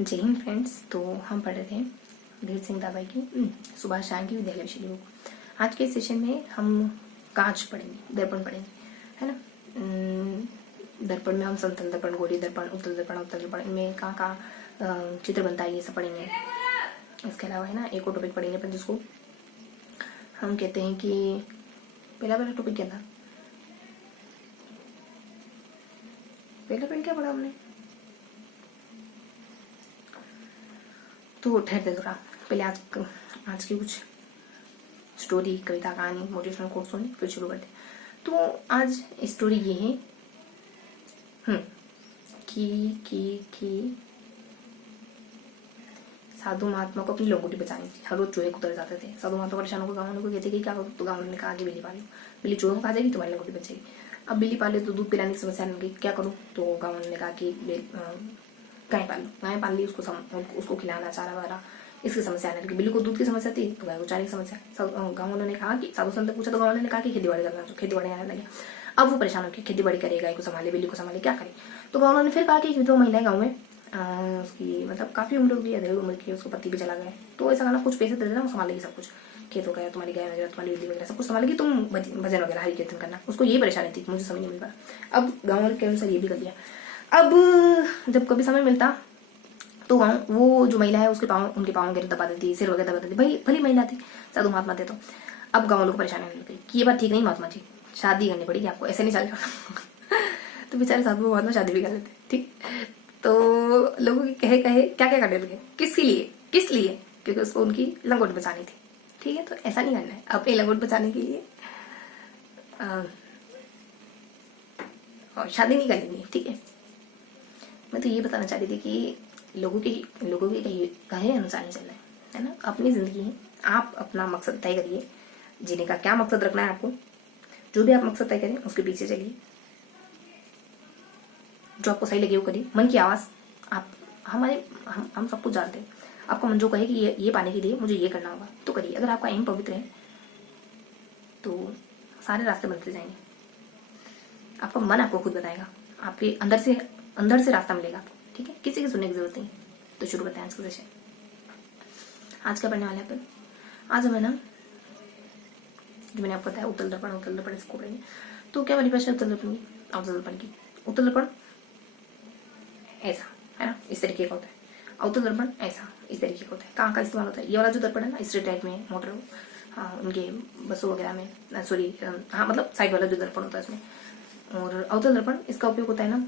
जय हिंद फ्रेंड्स। तो हम पढ़ रहे थे धीर सिंह दाबाई की सुभाष शांति विद्यालय विषय की बुक। आज के सेशन में हम कांच पढ़ेंगे, दर्पण पढ़ेंगे, है ना। दर्पण में हम समतल दर्पण, गोलीय दर्पण, उत्तल दर्पण, अवतल दर्पण, इनमें कहाँ कहाँ चित्र बनता है ये सब पढ़ेंगे। इसके अलावा है ना एक और टॉपिक पढ़ेंगे अपन जिसको हम कहते हैं कि पहला टॉपिक क्या था, पहला पॉइंट क्या पढ़ा हमने। तो ठहरते थोड़ा, पहले आज की कुछ स्टोरी, कविता, कहानी, मोटिवेशनल कोट सुने फिर शुरू करते। तो आज स्टोरी ये है कि साधु महात्मा को अपनी लंगोटी बचानी थी। हर रोज चूहे उतर जाते थे। साधु महात्मा परेशान होकर गाँव वालों को कहते कि क्या करो। तो गाँव वालों ने कहा कि बिल्ली पालो, बिल्ली चूहों को खा जाएगी, तुम्हारी लंगोटी बचेगी। अब बिल्ली पाले तो दूध पिलाने की समस्या बन गई, क्या करूँ। तो गाँव वालों ने कहा कि गाय पाल लो। गाय पाल ली, उसको खिलाना, चारा वारा, इसकी समस्या आने लगी। बिल्ली को दूध की समस्या थी तो गाय को चारे की समस्या। गाँव वालों ने कहा कि साधु संत पूछा तो गाँव वालों ने कहा कि खेती बाड़ी करना, खेती बाड़ी आने लगे। अब वो परेशान होकर खेती बाड़ी करे, गाय को संभाले, बिल्ली को संभाले, क्या करे। तो गाँव वालों ने फिर कहा कि दो महिलाएं गाँव में उसकी मतलब काफी उम्र हो गई, अधेड़ उम्र की, उसको पति भी चला गया। तो ऐसा करना, कुछ पैसे दे देना, वो संभालेगी सब कुछ, खेत वगैरह, तुम्हारी गाय वगैरह, तुम्हारी बिल्ली वगैरह सब कुछ संभालेगी, तुम भजन वगैरह हरि कीर्तन करना। उसको ये परेशानी थी, मुझे समझ नहीं मिल पा। अब गाँव वाले के अनुसार ये भी कर दिया। अब जब कभी समय मिलता तो वो जो महिला है उनके पाँव वगैरह दबा देती, सिर वगैरह दबा देती। भली महिला थी, साधु महात्मा थे। तो अब गाँव वालों को परेशानी होने लगी कि ये बात ठीक नहीं महात्मा जी, शादी करनी पड़ेगी आपको, ऐसे नहीं चलेगा। तो बेचारे साधु महात्मा शादी भी कर लेते, ठीक। तो लोगों की कहे क्या क्या करने लगे, किस लिए, क्योंकि उसको उनकी लंगोट बचानी थी, ठीक है। तो ऐसा नहीं करना है, अपनी लंगोट बचाने के लिए और शादी नहीं करनी, ठीक है। मैं तो ये बताना चाह रही थी कि लोगों के कहे अनुसार नहीं चलना है ना। अपनी जिंदगी है, आप अपना मकसद तय करिए, जीने का क्या मकसद रखना है आपको। जो भी आप मकसद तय करें उसके पीछे चलिए, जो आपको सही लगे वो करिए। मन की आवाज आप हम सब कुछ जानते हैं। आपका मन जो कहे कि ये पाने के लिए मुझे ये करना होगा तो करिए। अगर आपका एम पवित्र है तो सारे रास्ते बनते जाएंगे। आपका मन आपको खुद बताएगा, आपके अंदर से रास्ता मिलेगा आपको, ठीक है। किसी की सुनने की जरूरत नहीं। तो शुरू करते हैं आज का सेशन। आज क्या पढ़ने वाले हैं अपन। आज हमें ना, जो मैंने आपको बताया उत्तल दर्पण इसको पढ़ेंगे। तो क्या परिभाषा उत्तल दर्पण की, अवतल दर्पण की। उत्तल दर्पण ऐसा है ना, इस तरीके का होता है। अवतल दर्पण ऐसा इस तरीके का होता है। कहाँ का इस्तेमाल होता है, ये वाला जो दर्पण है ना, स्ट्रीट लाइट में, मोटर, हाँ उनके बसों वगैरह में, सॉरी हाँ मतलब साइड वाला जो दर्पण होता है उसमें। और अवतल दर्पण इसका उपयोग होता है ना,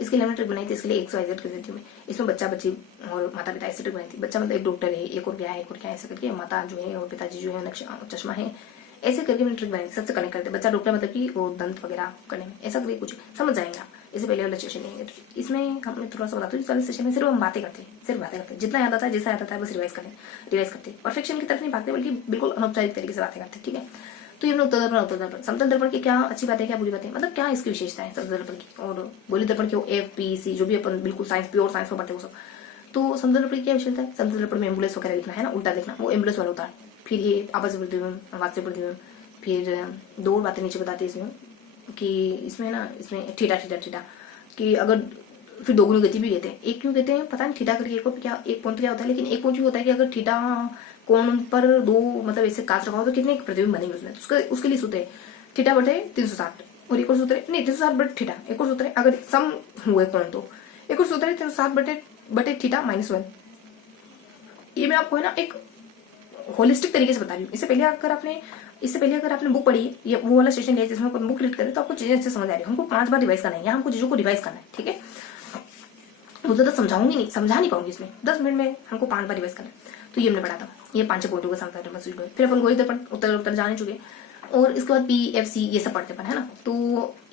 इसके लिए ट्रिक बनाई थी, इसके लिए XYZ कर देती हूँ मैं। इसमें बच्चा बच्ची और माता पिता ऐसे ट्रिक बनाई थी। बच्चा मतलब एक डॉक्टर है, एक और क्या है, एक और क्या है, ऐसे करके माता जो है और पिताजी जो है चश्मा है, ऐसे करके मैंने ट्रिक बनाई थी। सबसे कनेक्ट करते बच्चा डॉक्टर मतलब कि वो दंत वगैरह करने में, ऐसा करके कुछ समझ जाएंगे। इससे पहले वाला सेशन नहीं है, इसमें हमें थोड़ा सा बताता हूँ। इस वाले सेशन में सिर्फ हम बातें करते हैं, जितना याद आता है, जैसा याद आता है बस रिवाइज करते हैं। परफेक्शन की तरफ नहीं भागते, बल्कि बिल्कुल अनौपचारिक तरीके से बातें करते हैं, ठीक है। तो ये उत्तल दर्पण, समतल दर्पण की क्या अच्छी बात है, क्या बुरी बात है, मतलब क्या इसकी विशेषता है समतल दर्पण की। और गोलीय दर्पण की FPC जो भी अपन बिल्कुल साइंस, प्योर साइंस में पढ़ते हैं वो सब। तो समतल दर्पण की क्या विशेषता है, समतल दर्पण में एम्बुलेंस वगैरह लिखना है ना, उल्टा देखना, वो एम्बुलेंस वाला होता है। फिर ये आपस में आवाज से प्रतिबिंब, फिर दो बातें नीचे बताती है इसमें कि इसमें ना, इसमें ठीठा कि अगर, फिर दोगुनी गति भी कहते हैं। एक क्यों कहते हैं पता नहीं, ठीठा करके एक पॉइंट क्या होता है, लेकिन एक पॉइंट होता है कि अगर ठीठा कोण पर दो मतलब ऐसे कांच रखा हो तो कितने प्रतिबिंब बनेंगे उसमें। तो उसके लिए सूत्र है ठीठा बटे 360, और एक और सूत्र है नहीं 360 बटे ठीठा, एक और सूत्र है अगर सम हुए कोण तो एक और सूत्र है 360 बटे ठीठा -1। ये मैं आपको है ना एक होलिस्टिक तरीके से बता रही हूँ। इससे पहले अगर आपने बुक पढ़ी या वो वाला सेशन लिया जिसमें अपन बुक रीड करें तो आपको चीजें अच्छे समझ आ रही है। हमको 5 बार रिवाइज करना है, या हमको चीजों को रिवाइज करना है, ठीक है। वो ज्यादा समझा नहीं पाऊंगी इसमें, 10 मिनट में हमको 5 बार रिवाइज करना है। तो ये हमने पढ़ा था, ये 5 पॉइंटों का समझा। फिर अपन गोलीय दर्पण उत्तर जाने चुके, और इसके बाद PFC ये सब पढ़ते अपन, है ना। तो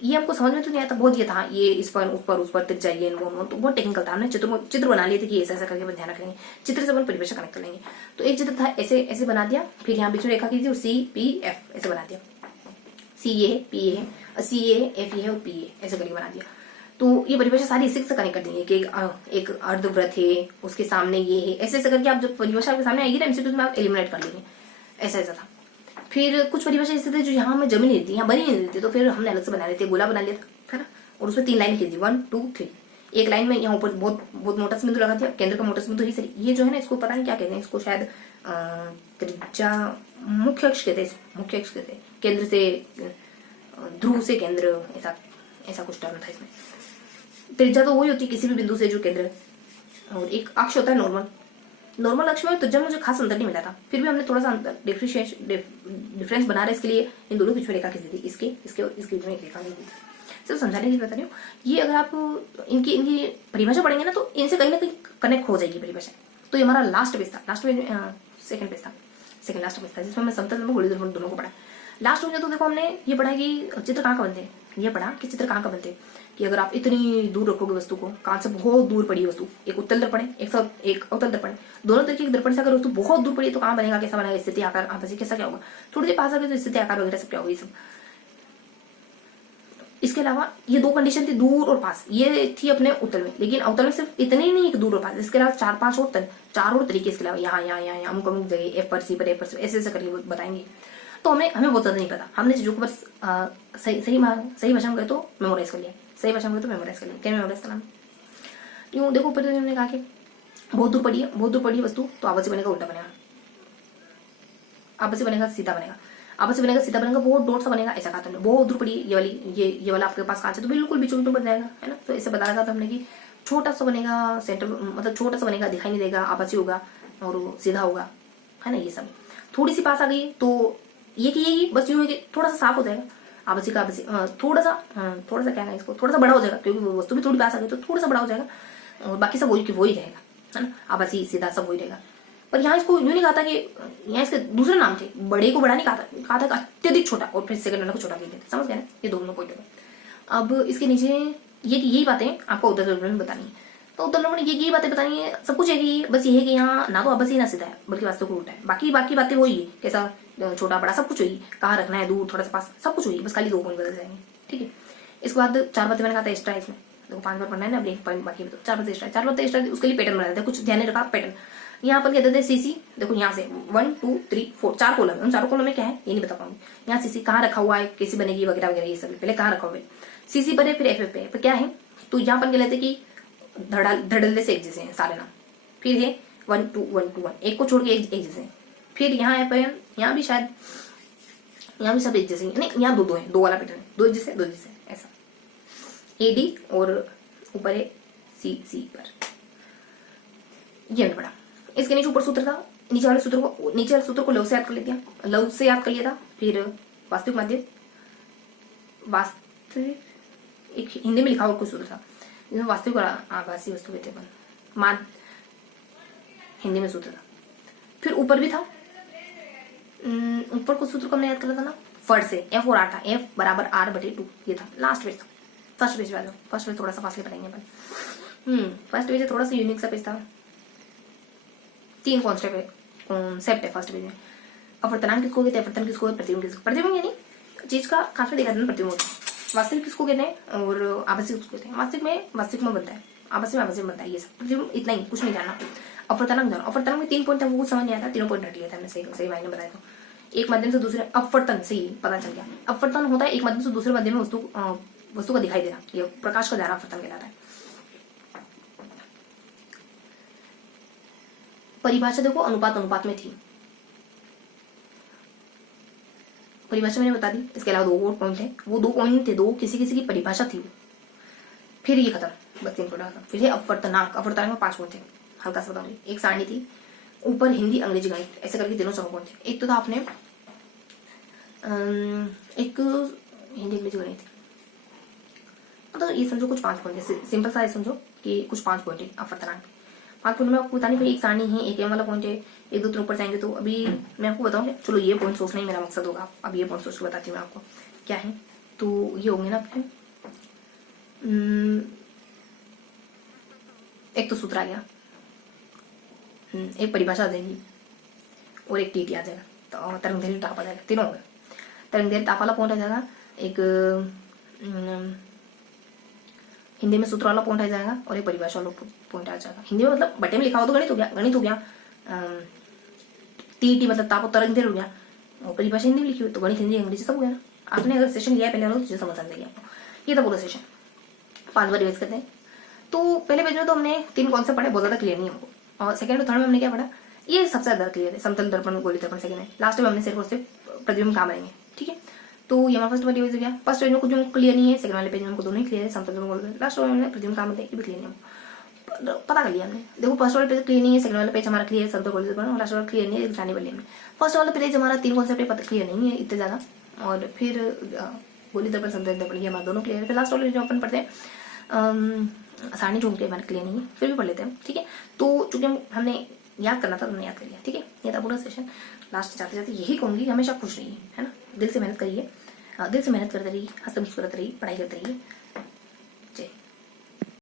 ये हमको समझ में तो नहीं आता, बहुत ये था ये इस पर उस पर तिरछा ये तो बहुत टेक्निकल था। हमने चित्र बना लिए थे कि ऐसा करके अपन ध्यान रखेंगे, चित्र से अपन परिभाषा कनेक्ट कर लेंगे। तो एक चित्र था ऐसे बना दिया, फिर यहाँ बीच में रेखा की थी CPF ऐसे बना दिया, CA PA CA FA और PA ऐसे करके बना दिया। तो ये परिभाषा सारी इसी से कनेक्ट कर देंगे कि एक अर्धवृत्त है, उसके सामने ये है, ऐसे करके आप जब परिभाषा आपके सामने आएगी ना MCQ में आप एलिमिनेट कर लेंगे, ऐसा था। फिर कुछ परिभाषा ऐसे थे जो यहाँ हमें जमीन नहीं देती, यहाँ बनी नहीं देती, तो फिर हमने अलग से बना लेते, गोला बना लिया था, है ना। और उसमें 3 लाइन लिखी थी 1 2 3, एक लाइन में यहाँ ऊपर बहुत बहुत मोटा सा बिंदु लगा दिया, केंद्र का मोटा सा बिंदु ही सही। ये जो है ना, इसको पता नहीं क्या कहते हैं, इसको शायद त्रिज्या मुख्य अक्ष कहते हैं, मुख्य अक्ष कहते हैं, केंद्र से ध्रुव से केंद्र, ऐसा ऐसा कुछ टर्म था इसमें। त्रिज्या तो वही होती है किसी भी बिंदु से जो केंद्र, और एक अक्ष होता है नॉर्मल। नॉर्मल अक्ष में त्रिज्या मुझे खास अंतर नहीं मिला था, फिर भी हमने थोड़ा सा अंतर डिफरेंस बना रहे, इसके लिए इन दोनों बीच में रेखा खींची थी, इसके इसके और इसके बीच में एक रेखा खींची थी। सिर्फ समझाने के लिए बता रही हूँ। ये अगर आप इनकी इनकी परिभाषा पढ़ेंगे ना, तो इनसे कहीं ना कहीं कनेक्ट हो जाएगी परिभाषा। तो ये हमारा लास्ट पेज था, लास्ट पेज सेकंड पेज था, सेकंड लास्ट पेज था, जिसमें मैं समतल में गोलीय द्रव्यमान दोनों को पढ़ा। लास्ट में तो देखो हमने ये पढ़ा कि चित्र कहाँ का बनते हैं, ये पढ़ा कि चित्र कहाँ का बनते हैं, कि अगर आप इतनी दूर रखोगे वस्तु को, कान से बहुत दूर पड़ी वस्तु, एक उत्तल दर्पण है, एक अवतल दर्पण है, दोनों तरीके के दर्पण से अगर वस्तु बहुत दूर पड़ी तो कहाँ बनेगा, कैसा बनेगा, स्थिति आकार आपसी कैसा क्या होगा, थोड़ी देर पास आ गए तो स्थिति आकार वगैरह सब क्या होगा, ये सब। इसके अलावा ये दो कंडीशन थी, दूर और पास, ये थी अपने उत्तल में, लेकिन अवतल में सिर्फ इतने ही नहीं कि दूर और पास, इसके अलावा 4-5 और चार और तरीके, इसके अलावा यहाँ यहाँ यहाँ अमुक अमुक जगह, एफ पर सी पर एफ पर ऐसे ऐसे करके बताएंगे। तो हमें बहुत ज्यादा नहीं पता, हमने चीजों को बस सही भाषा में गए तो मेमोराइज कर लिया, सही भाषा में गए तो मेमोराइज कर लिया। क्या मेमोराइज करना, यूँ देखो ऊपर हमने कहा कि बहुत दूर पड़ी है वस्तु, तो आपस बनेगा उल्टा बनेगा, आपस बनेगा सीधा बनेगा, आपस बनेगा सीधा बनेगा, बहुत डॉट सा बनेगा, ऐसा कहा था हमने। बहुत दूर पड़ी ये वाली, ये वाला आपके पास कांच है तो बिल्कुल बीचों बीचों बन जाएगा, है ना। तो ऐसे बताया था हमने कि छोटा सा बनेगा, सेंटर मतलब छोटा सा बनेगा, दिखाई नहीं देगा, आपसी होगा और सीधा होगा, है ना। ये सब थोड़ी सी पास आ गई तो ये कि बस यूं है कि थोड़ा सा साफ हो जाएगा, आपसी का आपसी थोड़ा सा क्या है, इसको थोड़ा सा बड़ा हो जाएगा, क्योंकि वस्तु भी थोड़ी पास आ गई तो थोड़ा सा बड़ा हो जाएगा, और बाकी सब वही रहेगा, है ना। आपसी सीधा सब वही रहेगा। पर यहाँ इसको यूं नहीं कहा था कि यहाँ इसके दूसरे नाम थे, बड़े को बड़ा नहीं कहा था अत्यधिक छोटा, और फिर सेकंड वाला को छोटा कह देते, समझ गए ना। ये दोनों पॉइंट है। अब इसके नीचे ये कि यही बातें आपको उत्तर द्रव्य में बतानी है, तो उत्तर द्रव्य में यही बातें बतानी है, सब कुछ है कि बस ये है कि यहाँ ना तो आपसी ना सीधा है, बल्कि वास्तव को उल्टा है। बाकी बातें वही है, कैसा छोटा बड़ा सब कुछ वही, कहाँ रखना है, दूर थोड़ा सा पास, सब कुछ वही, बस खाली 2 पॉइंट बदल जाएंगे, ठीक है। इसके बाद 4 बातें मैंने कहा था एक्स्ट्रा, इसमें देखो 5 बार पढ़ना है ना, अब एक पॉइंट बाकी, तो 4 बातें एक्स्ट्रा, उसके लिए पैटर्न बनाते हैं, कुछ ध्यान रखा पैटर्न। यहाँ पर कहते थे सीसी, देखो यहाँ से 1 2 3 4 4 कॉलम, उन 4 कॉलम में क्या है ये नहीं बता पाऊंगी। यहाँ सीसी कहाँ रखा हुआ है, कैसी बनेगी वगैरह वगैरह, ये सब पहले कहाँ रखा हुआ है, सीसी पर है, फिर एफ पे है, पर क्या है, तो यहाँ पर कह लेते कि धड़ल्ले से एक जैसे हैं सारे नाम, फिर है 1 2 1 2 1, एक को छोड़ के एक जैसे हैं, फिर यहाँ है पर यहाँ भी शायद, यहाँ भी सब एक जैसे नहीं, यहाँ दो है, 2 वाला पैटर्न, 2 जैसे ऐसा, एडी और ऊपर है सी पर, ये नहीं पड़ा। इसके नीचे ऊपर सूत्र था, नीचे वाले सूत्र को लव से याद कर लिया था, फिर वास्तविक माध्यम, वास्तविक एक हिंदी में लिखा हुआ कुछ सूत्र था जिसमें वास्तविक और आभासी वस्तु के थे मान, हिंदी में सूत्र था। फिर ऊपर भी था, ऊपर कुछ सूत्र को हमने याद करा था ना, फर्ड से F और R था, F बराबर R/2, ये था लास्ट पेज था। फर्स्ट पेज थोड़ा सा फासले पढ़ेंगे अपन। फर्स्ट पेज थोड़ा सा यूनिक सा पेज था, 3 कॉन्सेप्ट है फर्स्ट पेज में। अपवर्तनांक किसको कहते हैं, अपवर्तन किसको कहते हैं, प्रतिबिंब किसको, प्रतिबिंब यानी चीज का काफी दिखा देना प्रतिबिंब होता है। वास्तविक किसको कहते हैं और आभासी किसको कहते हैं, वास्तविक में बनता है, आभासी में बनता है, ये सब प्रतिबिंब, इतना ही, कुछ नहीं जानना। अपवर्तनांक जानो, अपवर्तनांक में 3 पॉइंट था, वो समझ नहीं आया, 3 पॉइंट रट लिया था मैंने, सही मायने बताया तो। एक माध्यम से दूसरे, अपवर्तन से ही पता चल गया, अपवर्तन होता है एक माध्यम से दूसरे माध्यम में वस्तु का दिखाई देना, ये प्रकाश का दायरा अपवर्तन कहलाता है। परिभाषा देखो अनुपात में थी, परिभाषा मैंने बता दी। इसके अलावा 2 और पॉइंट है, वो 2 पॉइंट थे, 2 किसी की परिभाषा थी, फिर ये खत्म, बस 3 पॉइंट खत्म। फिर ये अपवर्तनांक में 5 पॉइंट थे, हल्का सा बताऊंगी। एक सारणी थी, ऊपर हिंदी अंग्रेजी गणित, ऐसे करके तीनों 4 पॉइंट थे। एक तो था आपने एक हिंदी अंग्रेजी गणित, मतलब ये समझो कुछ 5 पॉइंट है, सिंपल सा समझो कि कुछ 5 पॉइंट है अपवर्तनांक। 5 पॉइंट में आपको बतानी फिर एक सारणी है, एक एम वाला पॉइंट है, 1 2 3 ऊपर जाएंगे तो अभी मैं आपको बताऊंगी। चलो ये पॉइंट सोचना ही मेरा मकसद होगा, अब ये पॉइंट सोच के बताती हूँ मैं आपको क्या है। तो ये होंगे ना आपके, एक तो सूत्र आ गया, एक परिभाषा आ जाएगी और एक टीटी आ जाएगा, तो तरंगदैर्घ्य ताप आ जाएगा, तीनों हो गए। तरंगदैर्घ्य ताप वाला पॉइंट आ जाएगा, एक हिंदी में सूत्र वाला पॉइंट आ जाएगा और एक परिभाषा वाला पॉइंट आ जाएगा। हिंदी में मतलब बटे में लिखा हो तो गणित हो गया, टीटी मतलब ताप और तरंगदैर्घ्य हो गया, और परिभाषा हिंदी में लिखी हुई तो गणित हिंदी अंग्रेजी सब हो गया ना। आपने अगर सेशन लिया है पहले वाला तो समझ आ जाएगी आपको। ये था पूरा सेशन, 5 बार रिवाइज करते हैं। तो पहले पेज में तो हमने 3 कॉन्सेप्ट पढ़े, बहुत ज्यादा क्लियर नहीं है हमको। और सेकंड और थर्ड में हमने क्या पढ़ा, ये सबसे ज्यादा क्लियर है, समतल दर्पण, गोली दर्पण सेकंड है। लास्ट में हमने सिर्फ और सिर्फ प्रतिबिंब काम आएंगे, ठीक है। तो ये हमारा फर्स्ट वाली पेज हो गया। फर्स्ट पेज में कुछ हमको क्लियर नहीं है, सेकंड वाले पेज में हमको दोनों ही क्लियर है, समतल दर्पण, गोली दर्पण। लास्ट में हमने प्रतिबिंब काम आते हैं, ये भी क्लियर नहीं है, पता कर लिया हमने। देखो फर्स्ट वाला पेज क्लियर नहीं है, सेकंड वाला पेज हमारा क्लियर है, समतल गोली दर्पण, और लास्ट वाला क्लियर नहीं है, जाने वाले में। फर्स्ट वाला पेज हमारा 3 कॉन्सेप्ट पता क्लियर नहीं है इतने ज्यादा, और फिर गोली दर्पण, समतल दर्पण, ये हमारा दोनों क्लियर है। फिर लास्ट वाले जो अपन पढ़ते हैं सारणी झूम के हमारे क्लियर नहीं है, फिर भी पढ़ लेते हैं, ठीक है। तो चूंकि हमने याद करना था तो हमने याद कर लिया, ठीक है। ये था पूरा सेशन। लास्ट जाते जाते यही कहूंगी, हमेशा खुश रहिए, है ना, दिल से मेहनत करिए, दिल से मेहनत करते रहिए, हंसते मुस्कुराते रहिए, पढ़ाई करते रहिए।